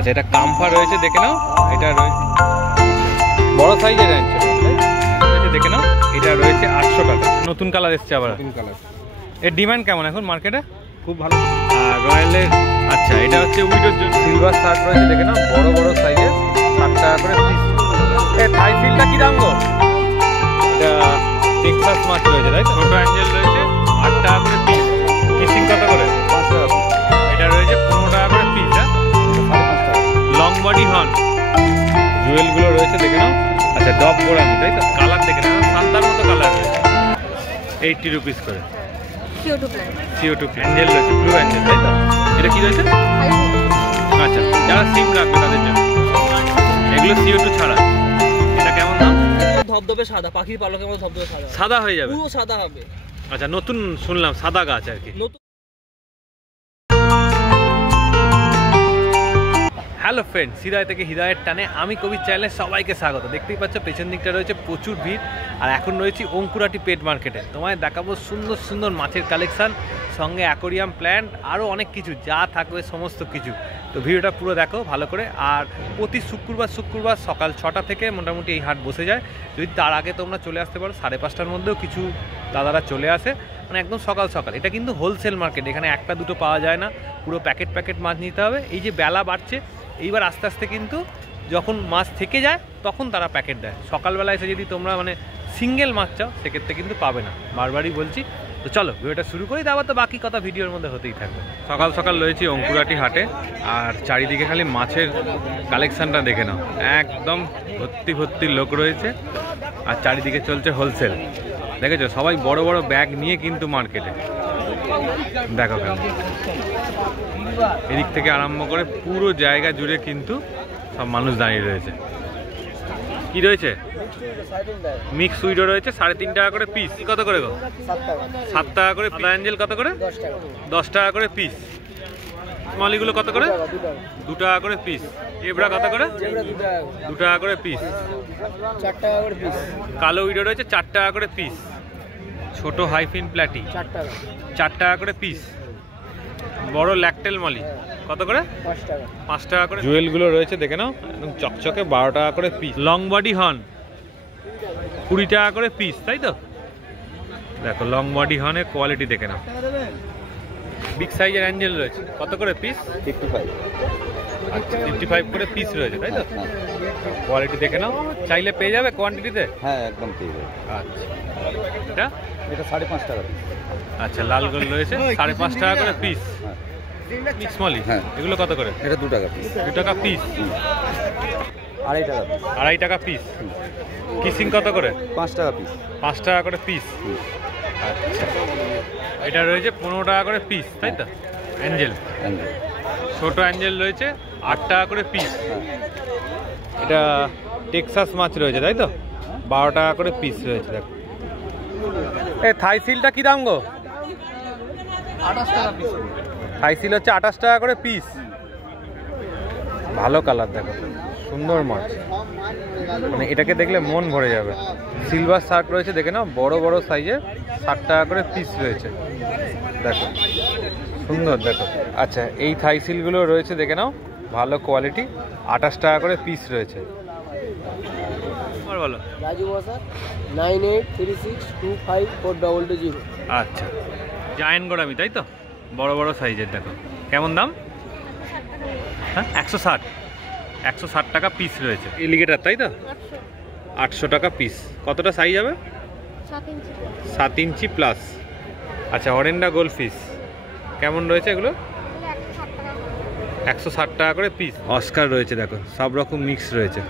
আচ্ছা, এটা কামফা রয়েছে, দেখে নাও। এটা রয়েছে বড় সাইজের দেখে নাও। এটা রয়েছে 800 টাকা। নতুন কালার এসছে আবার, নতুন কালার। এর ডিমান্ড কেমন এখন মার্কেটে? খুব ভালো। আর রয়্যালের, আচ্ছা এটা হচ্ছে উইডোর জন্য সিলভার শার্ট রয়েছে, দেখে নাও, বড় বড় সাইজের, 7 টাকা করে পিস। এই থাই সিলটা কি দাম গো? এটা টেক্সাস মাছ রয়েছে, তাই তো? ছোট অ্যাঞ্জেল রয়েছে 8 টাকা করে পিস। কিসিং কত করে? 5 টাকা। এটা রয়েছে 15 টাকা করে পিস। লং বডি হর্ন জুয়েলগুলো রয়েছে, দেখে নাও। আচ্ছা, ডব গোড়ামি, তাই তো? কালার দেখে নাও, সান্তার মতো কালার রয়েছে। 80 রুপিস করে। CO2 অ্যাঞ্জেল রয়েছে, ব্লু অ্যাঞ্জেল, তাই তো? এটা কি রয়েছে? আচ্ছা, যারা সিম রাখবে তাদের জন্য এগুলো CO2 ছাড়া। এটা কেমন দাম? ধবধবে সাদা, পাখির পালকের মতো ধবধবে সাদা। সাদা হয়ে যাবে, পুরো সাদা হবে। আচ্ছা, নতুন শুনলাম সাদা গাছ আর কি। হ্যালো ফ্রেন্ড, হৃদয় থেকে হৃদয়ের টানে আমি কবির চ্যানেলে সবাইকে স্বাগত। দেখতেই পাচ্ছ পেছন দিকটা রয়েছে প্রচুর ভিড়, আর এখন রয়েছি অঙ্কুরাটি পেট মার্কেটে। তোমায় দেখাবো সুন্দর সুন্দর মাছের কালেকশান, সঙ্গে অ্যাকোরিয়াম প্ল্যান্ট, আরও অনেক কিছু যা থাকবে সমস্ত কিছু। তো ভিডিওটা পুরো দেখো ভালো করে। আর প্রতি শুক্রবার সকাল 6টা থেকে মোটামুটি এই হাট বসে যায়। যদি তার আগে তোমরা চলে আসতে পারো, 5:30টার মধ্যেও কিছু দাদারা চলে আসে, মানে একদম সকাল সকাল। এটা কিন্তু হোলসেল মার্কেট, এখানে একটা দুটো পাওয়া যায় না, পুরো প্যাকেট মাছ নিতে হবে। এই যে বেলা বাড়ছে, এইবার আস্তে আস্তে কিন্তু যখন মাছ থেকে যায় তখন তারা প্যাকেট দেয়। সকালবেলা এসে যদি তোমরা মানে সিঙ্গেল মাছ চাও সেক্ষেত্রে কিন্তু পাবে না, বারবারই বলছি। তো চলো ভিডিওটা শুরু করি, তারপর তো বাকি কথা ভিডিওর মধ্যে হতেই থাকবে। সকাল সকাল রয়েছি অঙ্কুরাটি হাটে, আর চারিদিকে খালি মাছের কালেকশানটা দেখে নাও, একদম ভর্তি লোক রয়েছে, আর চারিদিকে চলছে হোলসেল। দেখেছো, সবাই বড় বড় ব্যাগ নিয়ে কিন্তু মার্কেটে। দেখো কেন, এদিক থেকে আরম্ভ করে পুরো জায়গা জুড়ে কিন্তু সব মানুষ দাঁড়িয়ে রয়েছে। কি রয়েছে? মিক্স উইডো রয়েছে, 3.5 টাকা করে পিস। কত করে গো? 7 টাকা করে। সাদা অ্যাঞ্জেল কত করে? 10 টাকা করে পিস। স্মলিগুলো কত করে? 2 টাকা করে পিস। জেব্রা কত করে? 2 টাকা করে পিস। 4 টাকা করে পিস। কালো উইডো রয়েছে 4 টাকা করে পিস। ছোট হাইফিন প্ল্যাটি 4 টাকা করে পিস। বড় ল্যাকটেল মলি কত করে? 5 টাকা করে। জুয়েলগুলো রয়েছে, দেখে নাও, একদম চকচকে, 12 টাকা করে পিস। লং বডি হর্ন 20 টাকা করে পিস, তাই তো? দেখো লং বডি হর্নের কোয়ালিটি দেখে নাও। বিগ সাইজের অ্যাঞ্জেল রয়েছে, কত করে পিস? 55। আচ্ছা, 55 করে পিস রয়েছে, তাই তো? কোয়ালিটি দেখে নাও, চাইলে পেয়ে যাবে কোয়ান্টিটিতে? হ্যাঁ, একদম পেয়ে যাবে। আচ্ছা, এটা 5.5 টাকা। আচ্ছা, লালগুলো রয়েছে 5.5 টাকা করে পিস। মিক্স মলি, হ্যাঁ, এগুলো কত করে? এটা 2 টাকা পিস। 2 টাকা পিস। 2.5 টাকা পিস। 2.5 টাকা পিস। কিসিং কত করে? 5 টাকা পিস। 5 টাকা করে পিস। আচ্ছা, এটা রয়েছে 15 টাকা করে পিস, তাই তো? অ্যাঞ্জেল, ছোট অ্যাঞ্জেল রয়েছে 8 টাকা করে পিস। এটা টেক্সাস মাছ রয়েছে, তাই তো? 12 টাকা করে পিস রয়েছে। দেখো, এই থাই সিলটা কি দাম গো? 28 টাকা পিস। থাই সিল হচ্ছে 28 টাকা করে পিস। ভালো কালার, দেখো সুন্দর মাছ, মানে এটাকে দেখলে মন ভরে যাবে। সিলভার শার্ক রয়েছে, দেখে নাও, বড় বড় সাইজের, 7 টাকা করে পিস রয়েছে। দেখো সুন্দর, দেখো। আচ্ছা, এই থাই সিলগুলো রয়েছে, দেখে নাও, ভালো কোয়ালিটি, 28 টাকা করে পিস রয়েছে। বলো রাজু বসা 9836254220। আচ্ছা, জায়ান্ট গোড়ামি, তাই তো? বড় বড় সাইজের, দেখো কেমন দাম? হ্যাঁ, 160 টাকা পিস রয়েছে। এলিগেটার, তাই তো? 800 টাকা পিস। কতটা সাইজ হবে? 7 ইঞ্চি প্লাস। আচ্ছা, অরেন্ডা গোল্ড ফিশ কেমন রয়েছে এগুলো? 160 টাকা করে পিস। অস্কার রয়েছে, দেখো সব রকম মিক্স রয়েছে।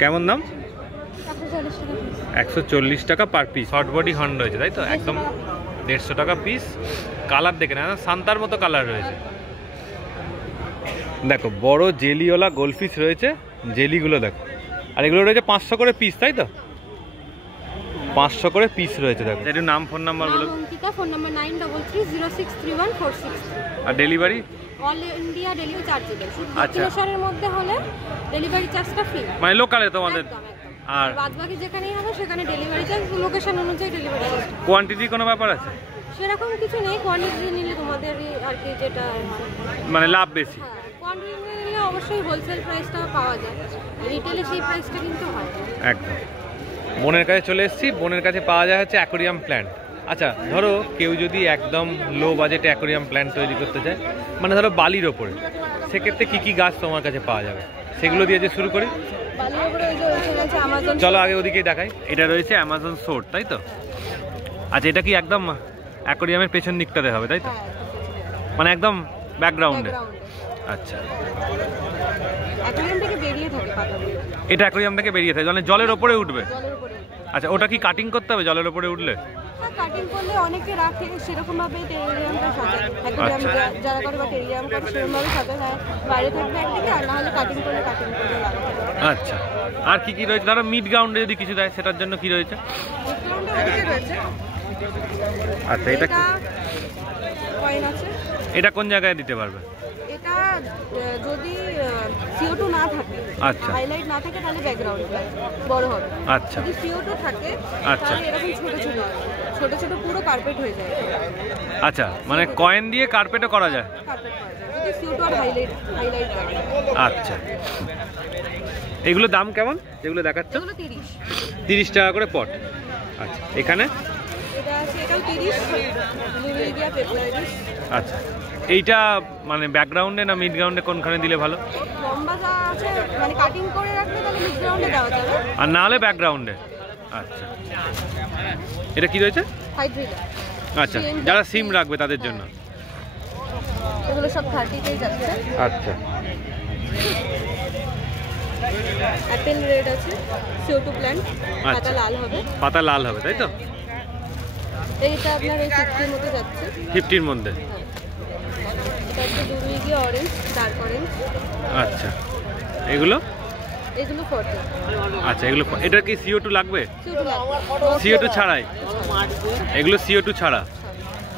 কেমন দাম? 140 টাকা per piece. Short body horn রয়েছে, তাই তো? একদম 150 টাকা পিস। কালার দেখে না, সান্তার মতো কালার রয়েছে। দেখো বড় জেলিওয়ালা গোল্ডফিশ রয়েছে, জেলিগুলো দেখো। আর এগুলো রয়েছে 500 করে পিস, তাই তো? 500 করে পিস রয়েছে। দেখো, এর নাম, ফোন নাম্বার বলো। Phone number 9330631463। আর delivery? All India delivery chargeable. দক্ষিণেশ্বরের মধ্যে হলে ডেলিভারি চার্জটা ফ্রি, মানে লোকালে তোমাদের। আর বাদবাকি যেখানেই হবে সেখানে ডেলিভারি চার্জ লোকেশন অনুযায়ী ডেলিভারি চার্জ। কোয়ান্টিটি কোনো ব্যাপার আছে? সেরকম কিছু নেই, কোয়ান্টিটি নিলে তোমাদেরই আর কি, যেটা মানে লাভ বেশি। কোয়ান্টিটি নিলে অবশ্যই হোলসেল প্রাইসটা পাওয়া যায়, রিটেলে সেই প্রাইসটা কিন্তু হয় না। একদম। বোনের কাছে চলে এসেছি, বোনের কাছে পাওয়া যায় হচ্ছে অ্যাকোরিয়াম প্ল্যান্ট। আচ্ছা, ধরো কেউ যদি একদম লো বাজেটে অ্যাকোরিয়াম প্ল্যান্ট তৈরি করতে চায়, মানে ধরো বালির ওপরে, সেক্ষেত্রে কী কী গাছ তোমার কাছে পাওয়া যাবে সেগুলো দিয়ে যে শুরু করি। বালির উপরে ওই যে ওইখানে আছে আমাজন। চলো আগে ওদিকেই দেখাই। এটা রয়েছে অ্যামাজন সোর্ড, তাই তো? আচ্ছা, এটা কি একদম অ্যাকোরিয়ামের পেছন দিকটাতে হবে, তাই তো? মানে একদম ব্যাকগ্রাউন্ডে। আচ্ছা, অ্যাকোরিয়াম থেকে বেরিয়ে থাকে পাতাগুলো। এটা অ্যাকোরিয়াম থেকে বেরিয়ে থাকে, মানে জলের ওপরে উঠবে। জলের উপরে। আচ্ছা, ওটা কি কাটিং করতে হবে জলের ওপরে উঠলে? হ্যাঁ, কাটিং করলে অনেকে রাখে সেরকমভাবে টেরিয়ামটা সাজায়। অ্যাকোরিয়াম যারা করে বা টেরিয়াম করে সেরকমভাবে সাজায়। হ্যাঁ, বাইরে থাকবে একদিকে, আর না হলে কাটিং করে লাগাতে হবে। আচ্ছা, আর কি কি রয়েছে? ধরো মিড গ্রাউন্ডে যদি কিছু দেয় সেটার জন্য কি রয়েছে? ডিসকাউন্টে ওদিকে রয়েছে। আচ্ছা, এটা কি কয়েন আছে। এটা কোন জায়গায় দিতে পারবে? এটা যদি CO2 না থাকে, আচ্ছা, হাইলাইট না থাকে, তাহলে ব্যাকগ্রাউন্ড বড় হবে। আচ্ছা যদি CO2 থাকে আচ্ছা তাহলে এরকম ছোট ছোট পুরো কার্পেট হয়ে যায়। আচ্ছা, মানে কয়েন দিয়ে কার্পেটও করা যায়? কার্পেট করা যায় যদি CO2 আর হাইলাইট থাকে। আচ্ছা, এগুলোর দাম কেমন যেগুলো দেখাচ্ছ? এগুলো 30 টাকা করে পট। আচ্ছা, এখানে এটা আছে, এটাও 30, লুমিডিয়া পেপলাইডিস। আচ্ছা, এইটা মানে ব্যাকগ্রাউন্ডে না মিড গ্রাউন্ডে, কোনখানে দিলে ভালো? লম্বা যা আছে মানে কাটিং করে রাখলে তাহলে মিড গ্রাউন্ডে দেওয়া যাবে, আর না হলে ব্যাকগ্রাউন্ডে। আচ্ছা, এটা কি রয়েছে? হাইড্রিলা। আচ্ছা, যারা সিম রাখবে তাদের জন্য। এগুলো সব 30তেই যাচ্ছে। আচ্ছা, অ্যাপেল রেড আছে, CO2 প্ল্যান্ট, পাতা লাল হবে। পাতা লাল হবে, তাই তো? এইটা আপনার ওই 50 এর মধ্যে যাচ্ছে। 50-র মধ্যে। এটা হচ্ছে দুর্মিগি অরেঞ্জ, ডার্ক অরেঞ্জ। আচ্ছা, এগুলো 40। আচ্ছা, এগুলো এটা কি CO2 লাগবে? CO2 লাগবে। CO2 ছাড়াই? এগুলো CO2 ছাড়া।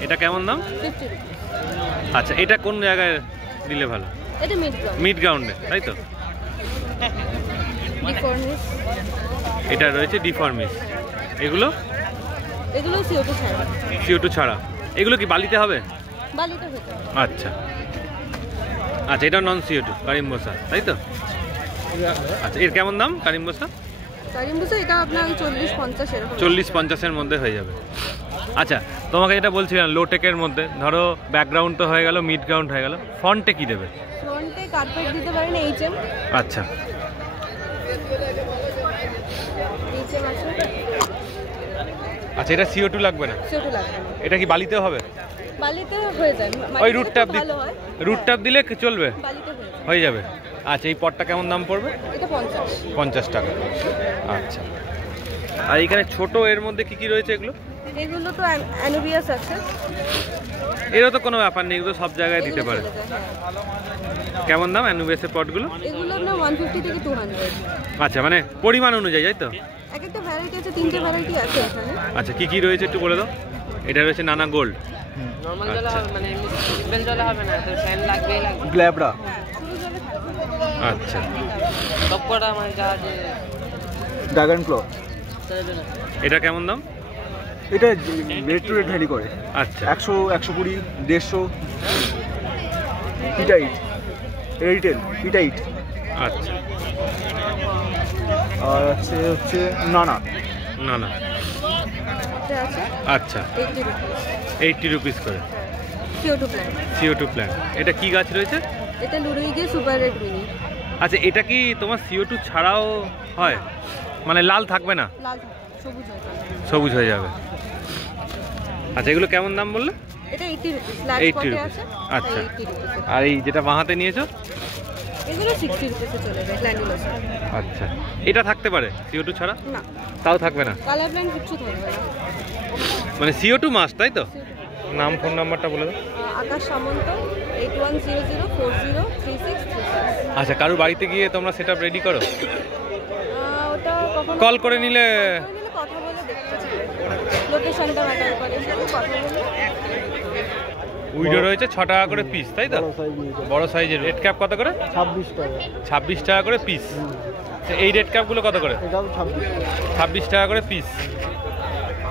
এটা কেমন দাম? 50 রুপিস। আচ্ছা, এটা কোন জায়গায় দিলে ভালো? এটা মিড গ্রাউন্ড। মিড গ্রাউন্ডে, তাই তো? ডিফর্মিস। এটা রয়েছে ডিফর্মিস। এগুলো CO2 ছাড়া। CO2 ছাড়া। এগুলো কি বালিতে হবে? বালিতে হতে হবে। আচ্ছা আচ্ছা, এটা নন CO2 কারিম্বোসা, তাই তো? আচ্ছা, এর কেমন দাম কারিম্বোসা? কারিম্বোসা এটা আপনার 40-50 এরকম। 40-50-এর মধ্যে হয়ে যাবে। আচ্ছা, তোমাকে যেটা বলছিলাম লো টেকের মধ্যে, ধরো ব্যাকগ্রাউন্ড তো হয়ে গেল, মিড গ্রাউন্ড হয়ে গেল, ফ্রন্টে কি দেবে? ফ্রন্টে কার্পেট দিতে পারেন HM। আচ্ছা, HM আছে। আচ্ছা, এটা CO2 লাগবে না? CO2 লাগবে না। এটা কি বালিতে হবে? বালিতে হয়ে যায়। ওই রুট ট্যাপ দিলে চলবে? বালিতে হয়ে যাবে। আচ্ছা, এই পটটা কেমন দাম পড়বে? এটা 50। 50 টাকা। আচ্ছা, আর এখানে ছোট এর মধ্যে কি কি রয়েছে এগুলো? এগুলো তো অ্যানুবিয়াস আছে। এরও তো কোনো ব্যাপার নেই, এগুলো সব জায়গায় দিতে পারে। কেমন দাম অ্যানুবিয়াসের পটগুলো? এগুলো আপনার 150 থেকে 200। আচ্ছা, মানে পরিমাণ অনুযায়ী, তাই তো? এক একটা ভ্যারাইটি আছে, 3টে ভ্যারাইটি আছে এখানে। আচ্ছা, কি কি রয়েছে একটু বলে দাও। এটা রয়েছে নানা গোল্ড। নরমাল জলে হবে, মানে সিম্পল জলে হবে না, তো ফ্যান লাগবে। গ্ল্যাবরা। আচ্ছা, সবকটা মানে যা যে ড্রাগন ক্লো। এটা কেমন দাম? এটা রেট টু রেট ভ্যারি করে। আচ্ছা, 100, 120, 150 পিটাইট রিটেল পিটাইট। আচ্ছা, আর হচ্ছে নানা। না না, এটা আছে আচ্ছা, 80 রুপিস। 80 রুপিস করে। CO2 plant. CO2 plant. এটা কি গাছ রয়েছে? এটা লুরুইগে সুপার রেড মিনি। আচ্ছা, এটা কি তোমার CO2 ছাড়াও হয়? মানে লাল থাকবে না? লাল থাকে, সবুজ হয়ে যাবে। সবুজ হয়ে যাবে। আচ্ছা, এগুলো কেমন দাম বললে? এটা 80 রুপিস। লাল 80 পটে রুপিস। আছে। আচ্ছা, 80 রুপিস। আর এই যেটা বাঁহাতে নিয়েছো? এগুলো 60 রুপিসে চলে যায় গ্ল্যান্ডুলাস। আচ্ছা, এটা থাকতে পারে CO2 ছাড়া? না, তাও থাকবে না? কালার ব্ল্যান্ড কিছু থাকবে না। মানে CO2 মাস্ট, তাই তো? নাম ফোন নাম্বারটা বলে দাও। আকাশ সামন্ত, 8100403636। আচ্ছা, কারোর বাড়িতে গিয়ে তোমরা সেটআপ রেডি করো? ওটা কখনো কল করে নিলে? কথা বলে দেখতে চাই, লোকেশনটা ম্যাটার করে, সেটা কথা বলে। উইডো রয়েছে 6 টাকা করে পিস, তাই তো? বড় সাইজের। রেড ক্যাপ কত করে? 26 টাকা। 26 টাকা করে পিস। এই রেড ক্যাপগুলো কত করে? এটাও 26। 26 টাকা করে পিস।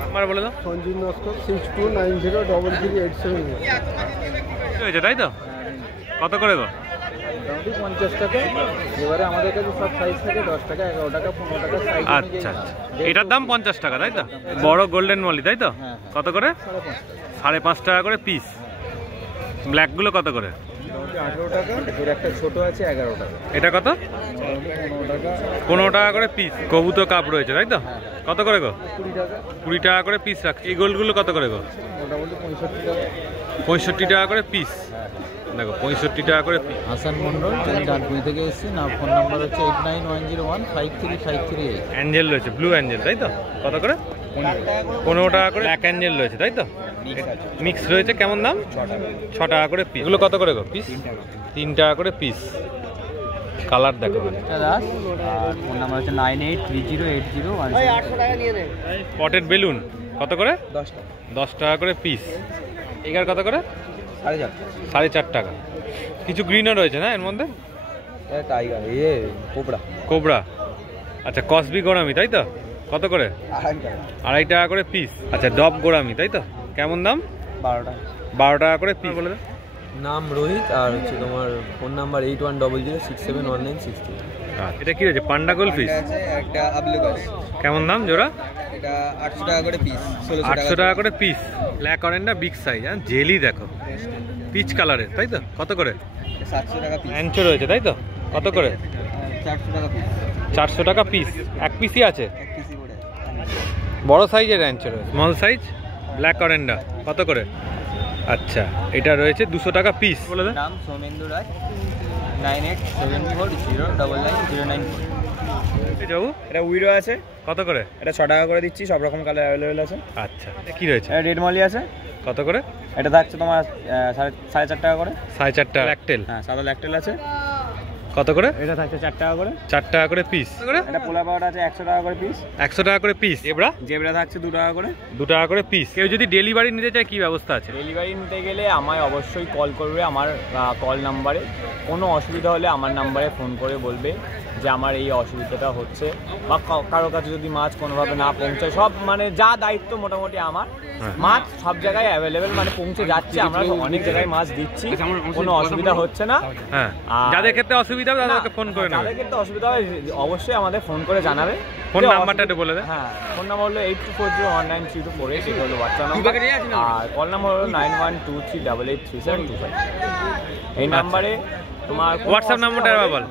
আমার বলে দাও। সঞ্জীব নস্কর 62903387। হয়েছে, তাই তো? কত করে গো? মোটামুটি 50 টাকা। এবারে আমাদের কাছে সব সাইজ থাকে 10 টাকা, 11 টাকা, 15 টাকা সাইজ। আচ্ছা আচ্ছা, এটার দাম 50 টাকা তাই তো? বড় গোল্ডেন মলি তাই তো? হ্যাঁ। কত করে? 5.5 টাকা। 5.5 টাকা করে পিস। ব্ল্যাকগুলো কত করে? মোটামুটি 18 টাকা। এর একটা ছোট আছে 11 টাকা। এটা কত? মোটামুটি 15 টাকা। 15 টাকা করে পিস। কবুতর কাপ রয়েছে তাই তো? কত করে গো? 20 টাকা। 20 টাকা করে পিস রাখছে। এই গোল্ডগুলো কত করে গো? মোটামুটি 65 টাকা। 65 টাকা করে পিস। দেখো 65 টাকা করে পিস। হাসান মন্ডল, আমি ডানকুনি থেকে এসেছি। না, ফোন নাম্বার হচ্ছে 8910153538। অ্যাঞ্জেল রয়েছে, ব্লু অ্যাঞ্জেল তাই তো? কত করে? 15 টাকা করে। ব্ল্যাক অ্যাঞ্জেল রয়েছে তাই তো? মিক্স রয়েছে। কেমন দাম? 6 টাকা করে পিস। এগুলো কত করে গো পিস? 3 টাকা করে পিস। কালার দেখো। দাস, আর ফোন নাম্বার হচ্ছে 98308017। পটেড বেলুন কত করে? 10 টাকা। 10 টাকা করে পিস। এগার কত করে? 4.5 4.5 টাকা। কিছু গ্রিনও রয়েছে না এর মধ্যে? টাকা। Tiger, cobra. কোবরা। আচ্ছা, কসবি গোড়ামি তাই তো? কত করে? 2.5 টাকা। 2.5 টাকা করে পিস। আচ্ছা, ডব গোড়ামি তাই তো? কেমন দাম? 12 টাকা। 12 টাকা করে পিস। বলে দাও। নাম রোহিত, আর হচ্ছে তোমার ফোন নাম্বার 8100671963। এটা কি রয়েছে? পান্ডা গোল ফিশ। একটা আবলুকাস। কেমন দাম জোড়া? এটা 800 টাকা করে পিস। 800 টাকা করে পিস। Black অরেন্ডা big size. হ্যাঁ, জেলি দেখো, পিচ কালারের তাই তো? কত করে? 700 টাকা পিস। অ্যাঞ্চো রয়েছে তাই তো? কত করে? 400 টাকা পিস। 400 টাকা পিস। এক পিসই আছে? এক পিসই করে। বড় সাইজের অ্যাঞ্চো রয়েছে। স্মল সাইজ ব্ল্যাক অরেন্ডা কত করে? আচ্ছা, এটা রয়েছে 200 টাকা পিস। বলে দেন। নাম সোমেন্দু রায়। 9874099094। যাবো। এটা উইডো আছে। কত করে? এটা 6 টাকা করে দিচ্ছি। সব রকম কালার অ্যাভেলেবেল আছে। আচ্ছা, এটা কি রয়েছে? এটা রেড মলি আছে। কত করে? এটা থাকছে তোমার 4.5 টাকা করে। 4.5 টাকা। ল্যাকটেল হ্যাঁ, সাদা ল্যাকটেল আছে। কত করে? এটা থাকছে 4 টাকা করে। 4 টাকা করে পিস। কত করে? এটা পোলা পাউডার আছে 100 টাকা করে পিস। 100 টাকা করে পিস। জেব্রা? জেব্রা থাকছে 2 টাকা করে। 2 টাকা করে পিস। কেউ যদি ডেলিভারি নিতে চায় কি ব্যবস্থা আছে? ডেলিভারি নিতে গেলে আমায় অবশ্যই কল করবে আমার কল নাম্বারে। কোনো অসুবিধা হলে আমার নাম্বারে ফোন করে বলবে যে আমার এই অসুবিধাটা হচ্ছে, বা কারো কাছে যদি মাছ কোনোভাবে না পৌঁছায়, সব মানে যা দায়িত্ব মোটামুটি আমার। মাছ সব জায়গায় অ্যাভেলেবেল, মানে পৌঁছে যাচ্ছে। আমরা অনেক জায়গায় মাছ দিচ্ছি, কোনো অসুবিধা হচ্ছে না। হ্যাঁ, যাদের ক্ষেত্রে অসুবিধা হবে তাদেরকে ফোন করে নেবে। যাদের ক্ষেত্রে অসুবিধা হয় অবশ্যই আমাদের ফোন করে জানাবে। ফোন নাম্বারটা একটু বলে দেন। হ্যাঁ, ফোন নাম্বার হলো 8240193248। এটা হলো হোয়াটসঅ্যাপ নাম্বার। আর কল নাম্বার হলো 9123883725। এই নাম্বারে তোমার হোয়াটসঅ্যাপ নাম্বারটা আবার বল।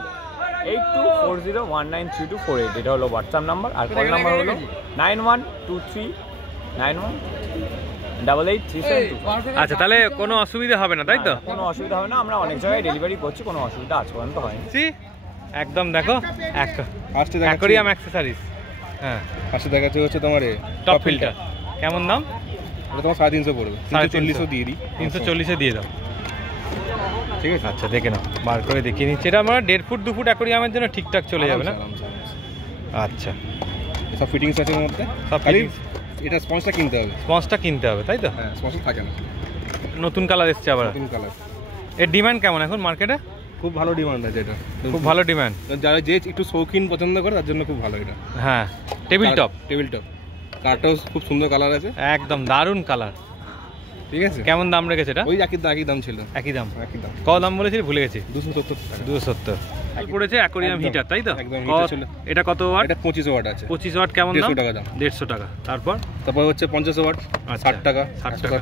8240193248। এটা হলো হোয়াটসঅ্যাপ নাম্বার। আর কল নাম্বার হলো 912391883725। আচ্ছা, তাহলে কোনো অসুবিধা হবে না তাই তো? কোনো অসুবিধা হবে না। আমরা অনেক জায়গায় ডেলিভারি করছি, কোনো অসুবিধা আজ পর্যন্ত হয়নি। একদম দেখো, অ্যাকোরিয়াম অ্যাক্সেসরিজ। হ্যাঁ, পাশে দেখাচ্ছে হচ্ছে তোমার টপ ফিল্টার। কেমন দাম? এটা তোমার 350 পড়বে। 340 দিয়ে দিই। 340 দিয়ে দাও। ঠিক আছে। আচ্ছা, দেখে নাও, বার করে দেখিয়ে নিচ্ছি। এটা আমরা 1.5 ফুট 2 ফুট অ্যাকোরিয়ামের জন্য ঠিকঠাক চলে যাবে না? আচ্ছা, সব ফিটিংস আছে এর মধ্যে। সব খালি এটা স্পঞ্জটা কিনতে হবে। স্পঞ্জটা কিনতে হবে তাই তো? হ্যাঁ, স্পঞ্জ থাকে না। নতুন কালার এসছে আবার। নতুন কালার। এর ডিমান্ড কেমন এখন মার্কেটে? খুব ভালো ডিমান্ড আছে এটা। খুব ভালো ডিমান্ড। যারা যে একটু শৌখিন পছন্দ করে তার জন্য খুব ভালো এটা। হ্যাঁ, টেবিল টপ। Table top. কালারটাও খুব সুন্দর কালার আছে। একদম দারুণ কালার। ঠিক আছে। কেমন দাম রেখেছে এটা? ওই একই দাম ছিল। একই দাম। একই দাম। কত দাম বলেছিলি ভুলে গেছি। 270 টাকা। 270 পড়েছে অ্যাকোরিয়াম হিটার তাই তো? একদম হিটার ছিল। এটা কত ওয়াট? এটা 25 ওয়াট আছে। 25 ওয়াট। কেমন দাম? 150 টাকা দাম। 150 টাকা। তারপর হচ্ছে 50 ওয়াট। 60 টাকা। 60 টাকা।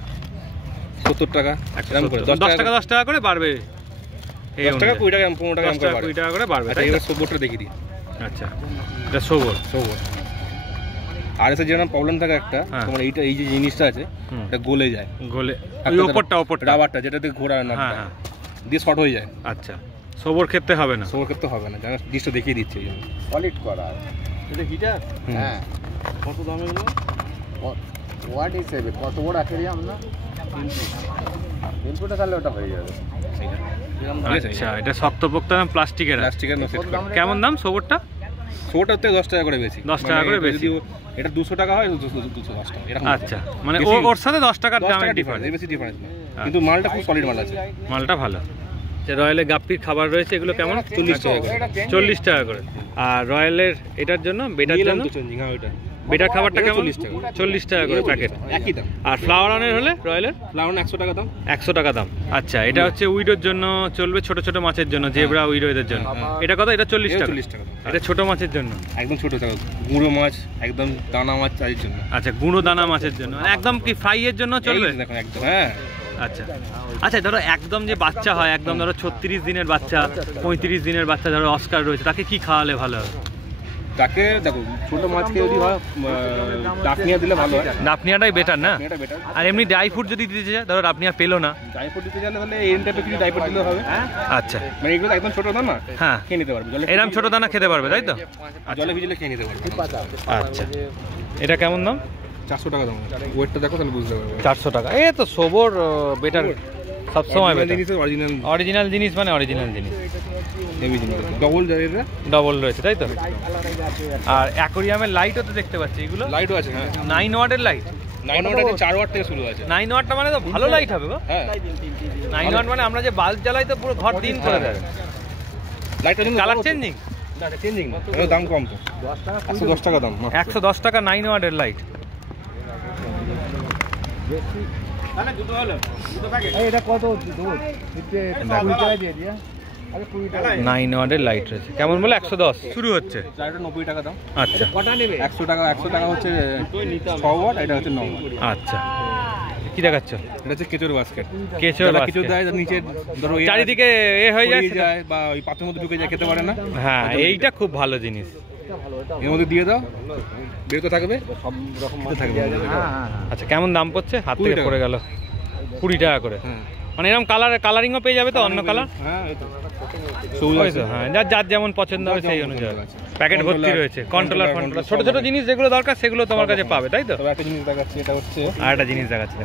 70 টাকা। এরকম করে 10 টাকা 10 টাকা করে বাড়বে। 10 টাকা 20 টাকা 15 টাকা করে বাড়বে। 20 টাকা করে বাড়বে। আচ্ছা, এবার সবটা দেখিয়ে দিই। আচ্ছা, এটা সোবর। আর এসে যেরকম প্রবলেম থাকে একটা, তোমার এইটা এই যে জিনিসটা আছে এটা গলে যায়। গলে ওই ওপরটা রাবারটা যেটাতে ঘোরা না, হ্যাঁ, দিয়ে শর্ট হয়ে যায়। আচ্ছা, সোবর ক্ষেত্রে হবে না। সোবর ক্ষেত্রে হবে না, জানা জিনিসটা দেখিয়ে দিচ্ছে এই জন্য। সলিড করা এটা হিটার। হ্যাঁ, কত দাম এগুলো? ওয়াট হিসেবে কত বড় অ্যাকোরিয়াম না? 3 ফুট তাহলে ওটা হয়ে যাবে। আচ্ছা, এটা শক্তপোক্ত না প্লাস্টিকের? কেমন দাম সোবরটা? সোবরটাতে 10 টাকা করে বেশি। 10 টাকা করে বেশি। এটা 200 টাকা হয়, 210 টাকা এরকম। আচ্ছা, মানে ওর সাথে 10 টাকার দামের ডিফারেন্স। বেশি ডিফারেন্স না, কিন্তু মালটা খুব সলিড মাল আছে। মালটা ভালো। রয়্যালের গাপ্পির খাবার রয়েছে, এগুলো কেমন? 40 টাকা করে। 40 টাকা করে। আর রয়্যালের এটার জন্য বেটার জন্য চেঞ্জিং। হ্যাঁ, ওইটা বেটার খাবারটা কেমন? 40 টাকা। 40 টাকা করে প্যাকেট। একই দাম। আর ফ্লাওয়ার রানের হলে রয়্যালের ফ্লাওয়ার 100 টাকা দাম। 100 টাকা দাম। আচ্ছা, এটা হচ্ছে উইডোর জন্য চলবে, ছোট ছোট মাছের জন্য, জেব্রা উইডো এদের জন্য। এটা কত? এটা 40 টাকা। 40 টাকা। এটা ছোট মাছের জন্য, একদম ছোট টাকা, গুঁড়ো মাছ, একদম দানা মাছ চাষের জন্য। আচ্ছা, গুঁড়ো দানা মাছের জন্য, একদম কি ফ্রাই এর জন্য চলবে? দেখুন একদম, হ্যাঁ। আচ্ছা আচ্ছা, ধরো একদম যে বাচ্চা হয়, একদম ধরো 36 দিনের বাচ্চা, 35 দিনের বাচ্চা, ধরো অস্কার রয়েছে, তাকে কি খাওয়ালে ভালো হবে? তাকে দেখো, ছোট মাছকে যদি হয় ডাফনিয়া দিলে ভালো হয়। ডাফনিয়াটাই বেটার না? এটা বেটার। আর এমনি ড্রাই ফ্রুট যদি দিতে চায়, ধরো ডাফনিয়া পেলো না, ড্রাই ফ্রুট দিতে চাইলে তাহলে এই টাইপের কিছু ড্রাই ফ্রুট দিলে হবে। আচ্ছা, মানে এগুলো একদম ছোট দানা, হ্যাঁ, খেয়ে নিতে পারবে। এরকম ছোট দানা খেতে পারবে, তাই তো? জলে ভিজলে খেয়ে নিতে পারবে। আচ্ছা, এটা কেমন দাম? 400 টাকা দাম। ওয়েটটা দেখো তাহলে বুঝতে পারবে। 400 টাকা। এই তো সবর বেটার, সবসময় বেটার। অরিজিনাল অরিজিনাল জিনিস মানে অরিজিনাল জিনিস, হেভি জিনিস। ডবল জায়গা, ডবল রয়েছে, তাই তো? আর অ্যাকোরিয়ামের লাইটও তো দেখতে পাচ্ছি, এগুলো লাইটও আছে। হ্যাঁ, 9 ওয়াটের লাইট। 9 ওয়াট আছে, 4 ওয়াট থেকে শুরু আছে। 9 ওয়াটটা মানে তো ভালো লাইট হবে গো। হ্যাঁ, 9 ওয়াট মানে আমরা যে বাল্ব জ্বালাই তো পুরো ঘর দিন করে দেবে। লাইটটা কিন্তু কালার চেঞ্জিং? না, এটা চেঞ্জিং না, এর দাম কম তো। 110 টাকা দাম। 110 টাকা 9 ওয়াটের লাইট। এটা কত? 9 ওয়াটের লাইট রয়েছে, কেমন বলে? 110 শুরু হচ্ছে। 90 টাকা দাম। আচ্ছা, 100 টাকা হচ্ছে 6 ওয়াট, এটা হচ্ছে 9 ওয়াট। আচ্ছা, কি দেখাচ্ছ? এটা হচ্ছে কেচোর বাস্কেট। কেচোর কিছু দেয় নিচে, ধরো চারিদিকে এ হয়ে যায়, যায় বা ওই পাত্রের মধ্যে ঢুকে যায়, খেতে পারে না। হ্যাঁ, এইটা খুব ভালো জিনিস। এর মধ্যে দিয়ে দাও, বেরোতে থাকবে, সব রকম থাকবে। আচ্ছা, কেমন দাম পড়ছে? হাত 20 থেকে টাকা। পড়ে গেল 20 টাকা করে। হ্যাঁ, মানে এরকম কালারিংও পেয়ে যাবে তো, অন্য কালার? হ্যাঁ, এই তো ওই তো, হ্যাঁ, যার যেমন পছন্দ হবে সেই অনুযায়ী আছে। প্যাকেট ভর্তি রয়েছে। কন্ট্রোলার ছোট ছোট জিনিস যেগুলো দরকার সেগুলো তোমার কাছে পাবে, তাই তো? তবে একটা জিনিস দেখাচ্ছি, এটা হচ্ছে আর একটা জিনিস দেখাচ্ছি,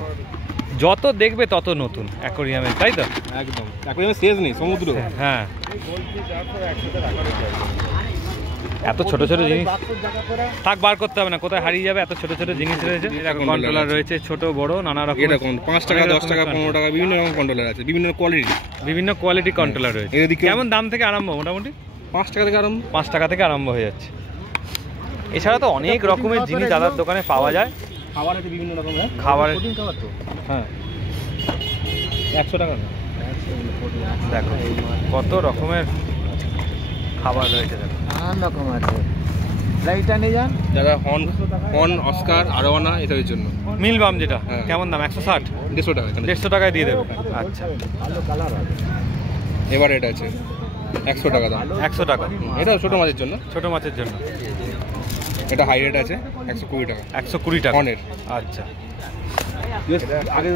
যত দেখবে তত নতুন অ্যাকোরিয়ামে, তাই তো? একদম অ্যাকোরিয়ামে শেষ নেই, সমুদ্র। হ্যাঁ, এত ছোট ছোট জিনিস থাক, বার করতে হবে না, কোথায় হারিয়ে যাবে, এত ছোট ছোট জিনিস রয়েছে। এরকম কন্ট্রোলার রয়েছে, ছোট বড় নানা রকম। এটা 5 টাকা, 10 টাকা, 15 টাকা, বিভিন্ন রকম কন্ট্রোলার আছে, বিভিন্ন কোয়ালিটি কন্ট্রোলার রয়েছে। কেমন দাম থেকে আরম্ভ? মোটামুটি 5 টাকা থেকে আরম্ভ। 5 টাকা থেকে আরম্ভ হয়ে যাচ্ছে। এছাড়া তো অনেক রকমের জিনিস দাদার দোকানে পাওয়া যায়। খাবার আছে বিভিন্ন রকমের। খাবারের, হ্যাঁ, 100 টাকা। দেখো কত রকমের খাবার রয়েছে, দেখো নানান রকম আছে। লাইটটা নিয়ে যান যারা হর্ন, অস্কার, আরোয়ানা এসবের জন্য। মিলবাম যেটা, হ্যাঁ। কেমন দাম? 160, 150 টাকা। 150 টাকায় দিয়ে দেবে। আচ্ছা, এবার এটা আছে 100 টাকা দাম। 100 টাকা। এটা ছোট মাছের জন্য। ছোট মাছের জন্য এটা হাই রেট আছে 120 টাকা। 120 টাকা। হর্নের। আচ্ছা, আগে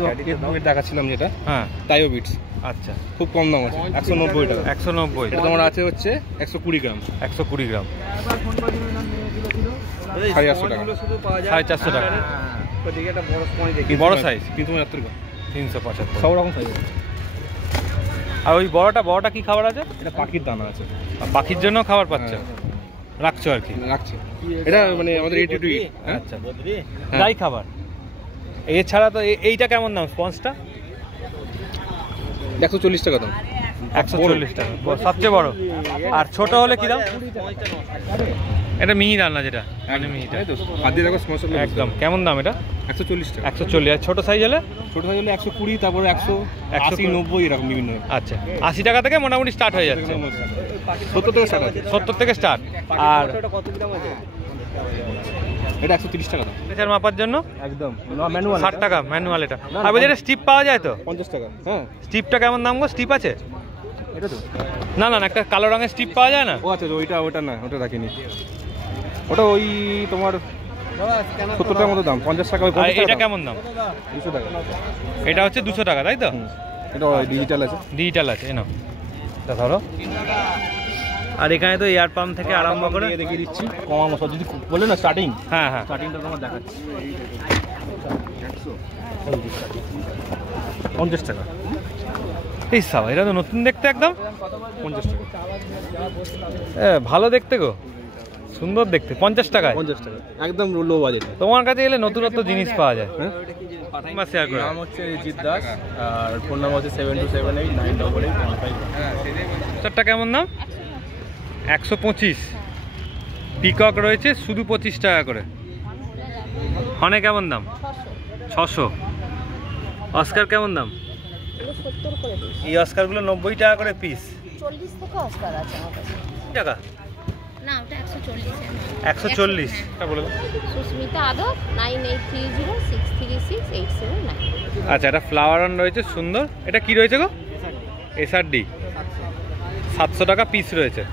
দেখাচ্ছিলাম যেটা, হ্যাঁ, টাইও বিটস, আচ্ছা, খুব কম দাম আছে, 190 টাকা। 190। এটা তোমার আছে হচ্ছে 120 গ্রাম, 120 গ্রাম, 450 টাকা। 450 টাকা। বড় সাইজ 375 গ্রাম, 375। সব রকম সাইজ। আর ওই বড়টা কি খাবার আছে? এটা পাখির দানা আছে, আর পাখির জন্য খাবার পাচ্ছে, হ্যাঁ। রাখছো আর কি? রাখছি। এটা মানে আমাদের 80 টু 80। আচ্ছা, যাই খাবার। এছাড়া তো এইটা কেমন দাম? স্পঞ্জটা 140 টাকা দাম। 140 টাকা, সবচেয়ে বড়। আর ছোট হলে কি দাম? এটা মিহি দানা যেটা, মানে মিহিটা, তাই তো? হাত দিয়ে দেখো, স্মল একদম। কেমন দাম এটা? 140 টাকা। 140। আর ছোট সাইজ হলে? ছোট সাইজ হলে 120, তারপরে 100, 80, 90 এরকম বিভিন্ন। আচ্ছা, 80 টাকা থেকে মোটামুটি স্টার্ট হয়ে যাচ্ছে। 70 থেকে স্টার্ট আছে। 70 থেকে স্টার্ট। আর এটা 130 টাকা দাম। প্রেসার মাপার জন্য একদম ম্যানুয়াল 60 টাকা ম্যানুয়াল। এটা আর বলছি এটা স্টিপ পাওয়া যায় তো? 50 টাকা। হ্যাঁ, স্টিপটা কেমন দাম গো? স্টিপ আছে? এটা তো না, একটা কালো রঙের স্টিপ পাওয়া যায় না? ও আচ্ছা, ওইটা না, ওটা রাখিনি। ওটা ওই তোমার 70 টাকার মতো দাম, 50 টাকা। আর এটা কেমন দাম? 200 টাকা। এটা হচ্ছে 200 টাকা, তাই তো? এটা ডিজিটাল আছে। ডিজিটাল আছে, এনো তা ধরো। আর এখানে তো এয়ার পাম্প থেকে আরম্ভ করে দেখিয়ে দিচ্ছি, কমানো সব যদি বলে না স্টার্টিং। হ্যাঁ, হ্যাঁ, স্টার্টিংটা তোমার দেখাচ্ছি। 50 টাকা। এই সাবা, এটা তো নতুন দেখতে একদম। 50 টাকা। ভালো দেখতে গো, সুন্দর দেখতে। 50 টাকায়? 50 টাকা, একদম লো বাজেট। তোমার কাছে এলে নতুনত্ব জিনিস পাওয়া যায়। হ্যাঁ, শেয়ার করে। নাম হচ্ছে জিৎ দাস, আর ফোন নাম্বার হচ্ছে 7278988815। স্যারটা কেমন দাম? 125। পিকক রয়েছে শুধু 25 টাকা করে। হনে কেমন দাম? 600। অস্কার কেমন দাম? 70 করে দিই। এই অস্কারগুলো 90 টাকা করে পিস। 40 থেকে অস্কার আছে আমার কাছে। টাকা না, ওটা 140 এর। 140 টা বলে দাও। সুস্মিতা আদর 9830636879। আচ্ছা, এটা ফ্লাওয়ার অন রয়েছে সুন্দর। এটা কি রয়েছে গো? এসআরডি 700 টাকা পিস রয়েছে।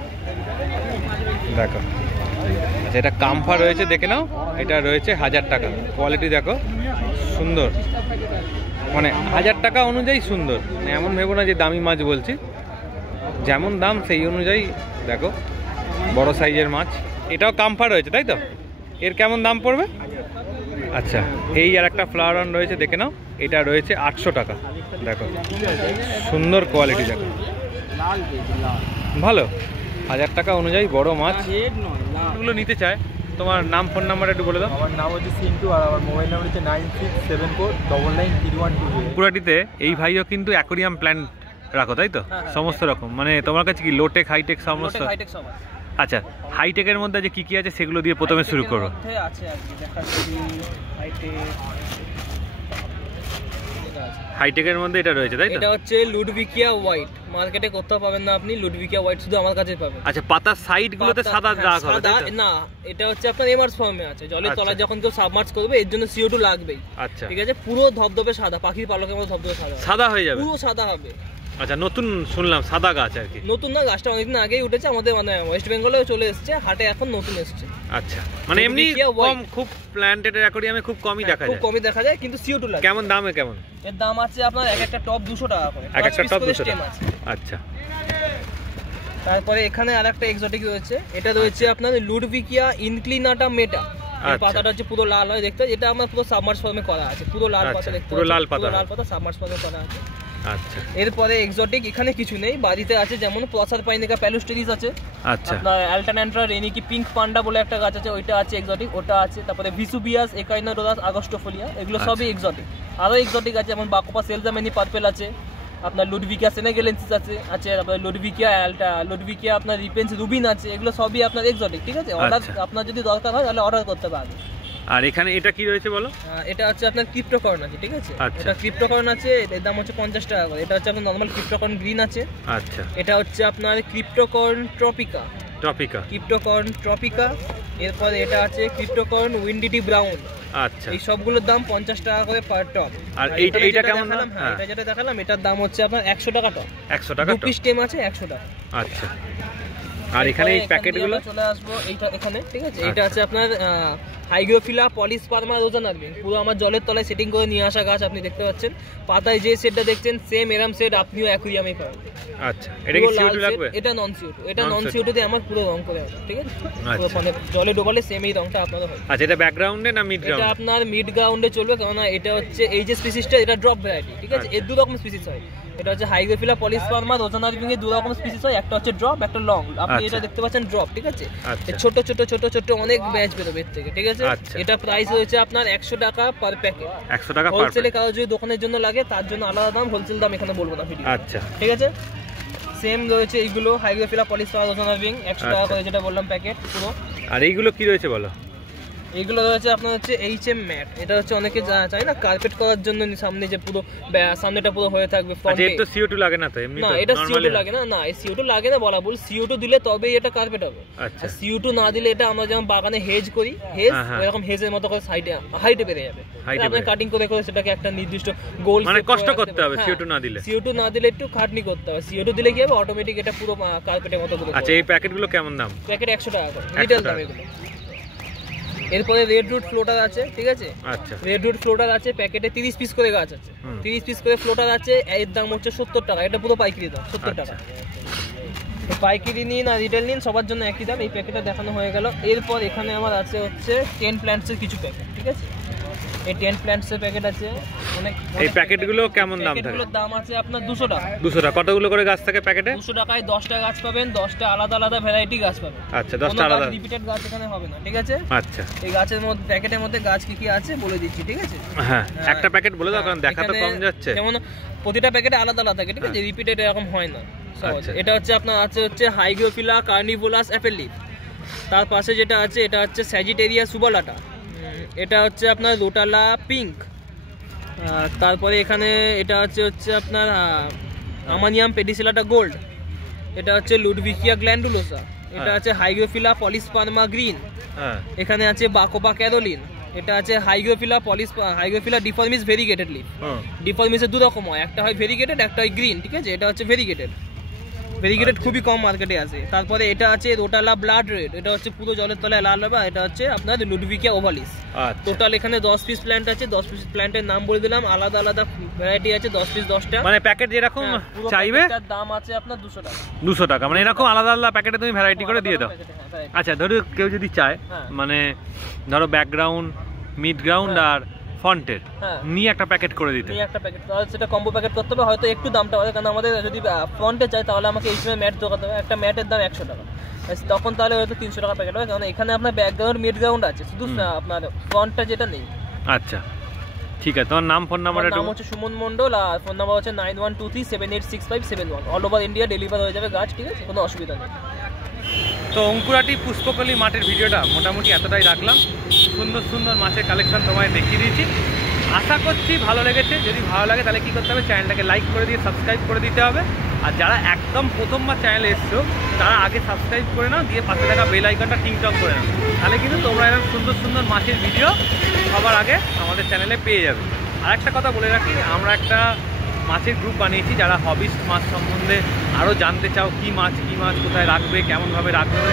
দেখো, আচ্ছা এটা কামফা রয়েছে, দেখে নাও। এটা রয়েছে 1000 টাকা। কোয়ালিটি দেখো সুন্দর, মানে 1000 টাকা অনুযায়ী সুন্দর। এমন ভেবো না যে দামি মাছ বলছি, যেমন দাম সেই অনুযায়ী দেখো বড় সাইজের মাছ। এটাও কামফা রয়েছে তাই তো? এর কেমন দাম পড়বে? আচ্ছা, এই আর একটা ফ্লাওয়ার অন রয়েছে, দেখে নাও। এটা রয়েছে 800 টাকা। দেখো সুন্দর কোয়ালিটি, দেখো ভালো। 1000 টাকা অনুযায়ী বড় মাছ। এগুলো নিতে চায়, তোমার নাম ফোন নাম্বার একটু বলে দাও। আমার নাম হচ্ছে সিন্টু আর আমার মোবাইল নাম্বার হচ্ছে 9674993120। পুরাটিতে এই ভাইও কিন্তু অ্যাকোরিয়াম প্ল্যান্ট রাখো তাই তো? সমস্ত রকম, মানে তোমার কাছে কি লোটেক হাইটেক সমস্ত? আচ্ছা, হাইটেকের মধ্যে যে কি কি আছে সেগুলো দিয়ে প্রথমে শুরু করো। হাইটেকের মধ্যে এটা রয়েছে তাই তো? এটা হচ্ছে লুডভিকিয়া হোয়াইট, মার্কেটে কোথাও পাবেন না আপনি। লুডভিকিয়া হোয়াইট শুধু আমার কাছেই পাবেন। আচ্ছা, পাতার সাইড গুলোতে সাদা দাগ হবে তাই তো? না, এটা হচ্ছে আপনার এমার্স ফর্মে আছে। জলের তলায় যখন কেউ সাবমার্জ করবে এর জন্য CO2 লাগবেই। আচ্ছা, ঠিক আছে, পুরো ধবধবে সাদা, পাখির পালকের মতো ধবধবে সাদা সাদা হয়ে যাবে, পুরো সাদা হবে। আচ্ছা, নতুন শুনলাম সাদা গাছ আর কি? নতুন না, গাছটা অনেকদিন আগেই উঠেছে আমাদের, মানে ওয়েস্ট বেঙ্গলেও চলে এসেছে, হাটে এখন নতুন এসেছে। আচ্ছা, মানে এমনি কম, খুব প্ল্যান্টেড অ্যাকোরিয়ামে খুব কমই দেখা যায়। খুব কমই দেখা যায়, কিন্তু CO2 লাগে। কেমন দামে কেমন? এর দাম আছে আপনার এক একটা টপ 200 টাকা করে। এক একটা টপ 200 টাকা টাকা। আচ্ছা, তারপরে এখানে আরেকটা এক্সোটিক রয়েছে, এটা রয়েছে আপনার লুডভিকিয়া ইনক্লিনাটা মেটা। এই পাতাটা হচ্ছে পুরো লাল হয় দেখতে, এটা আমার পুরো সাবমার্জ ফর্মে করা আছে। পুরো লাল পাতা দেখতে, পুরো লাল পাতা, লাল পাতা সাবমার্জ ফর্মে করা আছে। আচ্ছা, এরপরে এক্সোটিক এখানে কিছু নেই, বাড়িতে আছে যেমন প্রসার পাইনিকা প্যালুস্টেরিস আছে। আচ্ছা, আপনার অ্যালটানান্ট্রা রেনিকি পিঙ্ক পান্ডা বলে একটা গাছ আছে, ওইটা আছে এক্সোটিক, ওটা আছে। তারপরে ভিসুবিয়াস একাইনাডোরাস আগস্টোফোলিয়া, এগুলো সবই এক্সোটিক। আরো এক্সোটিক আছে যেমন বাকোপা সেলজামেনি পার্পেল আছে, আপনার লুডভিকিয়া সেনেগেলেন্সিস আছে, আপনার লুডভিকিয়া আপনার রিপেন্স রুবিন আছে। এগুলো সবই আপনার এক্সোটিক। ঠিক আছে, অর্ডার আপনার যদি দরকার হয় তাহলে অর্ডার করতে পারবেন। আর এখানে এটা কি রয়েছে বলো? এটা হচ্ছে আপনার ক্রিপ্টোকর্ন আছে। ঠিক আছে, এটা ক্রিপ্টোকর্ন আছে, এর দাম হচ্ছে 50 টাকা করে। এটা হচ্ছে আপনার নরমাল ক্রিপ্টোকর্ন গ্রিন আছে। আচ্ছা, এটা হচ্ছে আপনার ক্রিপ্টোকর্ন ট্রপিকা। ক্রিপ্টোকর্ন ট্রপিকা। এরপরে এটা আছে ক্রিপ্টোকর্ন উইন্ডিটি ব্রাউন। আচ্ছা, এই সবগুলোর দাম 50 টাকা করে পার টপ। আর এইটা কেমন দাম? এটা যেটা দেখালাম এটার দাম হচ্ছে আপনার 100 টাকা টপ। 100 টাকা টপ, 2 পিস টেম আছে 100 টাকা। আচ্ছা, আর এখানে এই প্যাকেটগুলো চলে আসবো এইটা এখানে। ঠিক আছে, এটা আছে আপনার হাইগ্রোফিলা পলিস্পার্মা রোজানার্ভিং, পুরো আমার জলের তলায় সেটিং করে নিয়ে আসা গাছ। আপনি দেখতে পাচ্ছেন পাতায় যে সেটটা দেখছেন সেম এরম সেট আপনিও অ্যাকুরিয়ামে পাবেন। আচ্ছা, এটা কি CO2 লাগবে? এটা নন CO2, এটা নন CO2 দিয়ে আমার পুরো রং করে আছে। ঠিক আছে, মানে জলে ডোবালে সেম এই রংটা আপনারও হবে। আচ্ছা, এটা ব্যাকগ্রাউন্ডে না মিড গ্রাউন্ডে? এটা আপনার মিড গ্রাউন্ডে চলবে, কারণ এটা হচ্ছে এই যে স্পিসিসটা এটা ড্রপ ভ্যারাইটি। ঠিক আছে, এর দু রকম স্পিসিস হয়। এটা হচ্ছে হাইগ্রোফিলা পলিস্পার্মা রোজানার্ভিং এর দু রকম স্পিসিস হয়, একটা হচ্ছে ড্রপ, একটা লং। আপনি এটা দেখতে পাচ্ছেন ড্রপ। ঠিক আছে, ছোট ছোট ছোট ছোট অনেক ব্যাচ বেরোবে এর থেকে। ঠিক আছে, এটা প্রাইস হচ্ছে আপনার 100 টাকা পার প্যাকেট। 100 টাকা পার। হোলসেলে কারো যদি দোকানের জন্য লাগে তার জন্য আলাদা দাম, হোলসেল দাম এখানে বলবো না ভিডিও। আচ্ছা, ঠিক আছে, সেম রয়েছে এইগুলো হাইগ্রোফিলা পলিস্পার্মা রোজানার্ভিং 100 টাকা করে, যেটা বললাম প্যাকেট পুরো। আর এইগুলো কি রয়েছে বলো? এইগুলো রয়েছে আপনার হচ্ছে HM ম্যাট। এটা হচ্ছে অনেকে চায় না কার্পেট করার জন্য, সামনে যে পুরো সামনেটা পুরো হয়ে থাকবে ফ্রন্টে। এটা তো CO2 লাগে না তো এমনি? না, এটা CO2 লাগে না। না, এই CO2 লাগে না বলা ভুল, CO2 দিলে তবেই এটা কার্পেট হবে। আচ্ছা, CO2 না দিলে এটা আমরা যেমন বাগানে হেজ করি, এরকম হেজের মতো করে সাইডে হাইটে বেড়ে যাবে। আপনি কাটিং করে করে সেটাকে একটা নির্দিষ্ট গোল, মানে কষ্ট করতে হবে CO2 না দিলে। CO2 না দিলে একটু খাটনি করতে হবে। CO2 দিলে কি হবে, অটোমেটিক এটা পুরো কার্পেটের মতো করে। আচ্ছা, এই প্যাকেটগুলো কেমন দাম? প্যাকেট 100 টাকা করে, রিটেল দাম এগুলো। এরপরে রেড রুট ফ্লোটার আছে। ঠিক আছে, আচ্ছা, রেড রুট ফ্লোটার আছে, প্যাকেটে 30 পিস করে গাছ আছে। 30 পিস করে ফ্লোটার আছে, এর দাম হচ্ছে 70 টাকা। এটা পুরো পাইকারি দাম 70 টাকা। পাইকারি নিন আর রিটেল নিন, সবার জন্য একই দাম। এই প্যাকেটটা দেখানো হয়ে গেল। এরপর এখানে আমার আছে হচ্ছে 10 প্ল্যান্টসের কিছু প্যাকেট। ঠিক আছে, এই 10 প্ল্যান্টসের প্যাকেট আছে অনেক। এই প্যাকেটগুলো কেমন দাম থাকে? প্যাকেটগুলোর দাম আছে আপনার 200 টাকা। 200 টাকা। কতগুলো করে গাছ থাকে প্যাকেটে? 200 টাকায় 10টা গাছ পাবেন, 10টা আলাদা আলাদা ভ্যারাইটি গাছ পাবেন। আচ্ছা, 10টা আলাদা রিপিটেড গাছ এখানে হবে না। ঠিক আছে, আচ্ছা, এই গাছের মধ্যে প্যাকেটের মধ্যে গাছ কি কি আছে বলে দিচ্ছি। ঠিক আছে, হ্যাঁ, একটা প্যাকেট বলে দাও কারণ দেখা তো কম যাচ্ছে। যেমন প্রতিটা প্যাকেটে আলাদা আলাদা থাকে। ঠিক আছে, রিপিটেড এরকম হয় না। এটা হচ্ছে আপনার আছে হচ্ছে হাইগ্রোফিলা কার্নিভোলাস অ্যাপেল লিফ। তার পাশে যেটা আছে এটা হচ্ছে স্যাজিটেরিয়া সুবালাটা। এটা হচ্ছে আপনার রোটালা পিঙ্ক, তারপরে এখানে এটা হচ্ছে আপনার আমানিয়াম পেডিসিলাটা গোল্ড, এটা হচ্ছে লুডভিকিয়া গ্ল্যান্ডুলোসা, এটা আছে হাইগ্রোফিলা পলিসপার্মা গ্রিন, এখানে আছে বাকোপা ক্যারোলিন, এটা আছে হাইগ্রোফিলা ডিফর্মিস ভেরিগেটেড লিফ। ডিফর্মিসের দু রকম হয়, একটা হয় ভেরিগেটেড, একটা হয় গ্রিন, ঠিক আছে? এটা হচ্ছে ভেরিগেটেড খুবই কম মার্কেটে আছে। তারপরে এটা আছে রোটালা ব্লাড রেড, এটা হচ্ছে পুরো জলের তলায় লাল হবে, এটা হচ্ছে আপনার লুডভিকিয়া ওভালিস। টোটাল এখানে 10 পিস প্ল্যান্ট আছে, 10 পিস প্ল্যান্টের নাম বলে দিলাম, আলাদা আলাদা ভ্যারাইটি আছে, 10 পিস 10টা, মানে প্যাকেট যেরকম চাইবে তার দাম আছে আপনার 200 টাকা। 200 টাকা, মানে এরকম আলাদা আলাদা প্যাকেটে তুমি ভ্যারাইটি করে দিয়ে দাও। আচ্ছা, ধরো কেউ যদি চায় মানে ধরো ব্যাকগ্রাউন্ড, মিড গ্রাউন্ড আর ফন্টের নিয়ে একটা প্যাকেট করে দিতে, একটা প্যাকেট, তাহলে সেটা কম্বো প্যাকেট করতে হবে, হয়তো একটু দামটা হবে, কারণ আমাদের যদি ফন্টে চাই তাহলে আমাকে এই সময় ম্যাট দোকাতে হবে, একটা ম্যাটের দাম 100 টাকা, তখন তাহলে হয়তো 300 টাকা প্যাকেট হবে, কারণ এখানে আপনার ব্যাকগ্রাউন্ড মিড গ্রাউন্ড আছে, শুধু আপনার ফন্টটা যেটা নেই। আচ্ছা ঠিক আছে, তোমার নাম ফোন নাম্বার? নাম হচ্ছে সুমন মন্ডল, আর ফোন নাম্বার হচ্ছে 9123786571। অল ওভার ইন্ডিয়া ডেলিভার হয়ে যাবে গাছ, ঠিক আছে? কোনো অসুবিধা নেই। তো অঙ্কুরাটি পুষ্পকলি মাঠের ভিডিওটা মোটামুটি এতটাই রাখলাম। সুন্দর সুন্দর মাছের কালেকশন তোমায় দেখিয়ে দিয়েছি, আশা করছি ভালো লেগেছে। যদি ভালো লাগে তাহলে কী করতে হবে, চ্যানেলটাকে লাইক করে দিয়ে সাবস্ক্রাইব করে দিতে হবে। আর যারা একদম প্রথমবার চ্যানেলে এসছো তারা আগে সাবস্ক্রাইব করে নাও, দিয়ে পাশে থাকা বেল আইকনটা টিংটং করে নাও, তাহলে কিন্তু তোমরা এরকম সুন্দর সুন্দর মাছের ভিডিও সবার আগে আমাদের চ্যানেলে পেয়ে যাবে। আর একটা কথা বলে রাখি, আমরা একটা মাছের গ্রুপ বানিয়েছি, যারা হবিস্ট মাছ সম্বন্ধে আরও জানতে চাও, কী মাছ কোথায় রাখবে, কেমনভাবে রাখবে,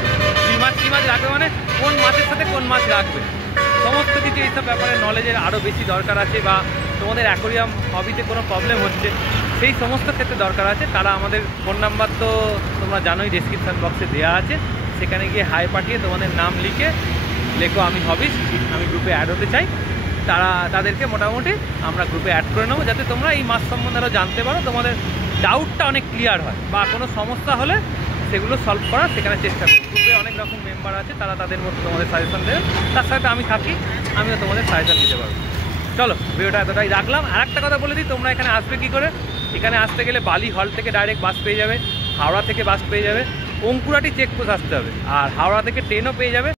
কী মাছ রাখবে, মানে কোন মাছের সাথে কোন মাছ রাখবে, সমস্ত কিছু এইসব ব্যাপারে নলেজের আরও বেশি দরকার আছে, বা তোমাদের অ্যাকোরিয়াম হবিতে কোনো প্রবলেম হচ্ছে সেই সমস্ত ক্ষেত্রে দরকার আছে, তারা আমাদের ফোন নাম্বার তো তোমরা জানোই ডেসক্রিপশান বক্সে দেওয়া আছে, সেখানে গিয়ে হাই পাঠিয়ে তোমাদের নাম লিখে লেখো আমি হবিস্ট, আমি গ্রুপে অ্যাড হতে চাই, তাদেরকে মোটামুটি আমরা গ্রুপে অ্যাড করে নেবো, যাতে তোমরা এই মাছ সম্বন্ধে আরও জানতে পারো, তোমাদের ডাউটটা অনেক ক্লিয়ার হয়, বা কোনো সমস্যা হলে সেগুলো সলভ করার সেখানে চেষ্টা করি। গ্রুপে অনেক রকম মেম্বার আছে, তারা তাদের মতো তোমাদের সাজেশন দেবে, তার সাথে আমি থাকি, আমিও তোমাদের সাজেশন দিতে পারবো। চলো ভিডিওটা এতটাই রাখলাম। আর একটা কথা বলে দিই, তোমরা এখানে আসবে কী করে? এখানে আসতে গেলে বালি হল থেকে ডাইরেক্ট বাস পেয়ে যাবে, হাওড়া থেকে বাস পেয়ে যাবে, অঙ্কুরাটি চেকপোস্ট আসতে হবে, আর হাওড়া থেকে ট্রেনও পেয়ে যাবে।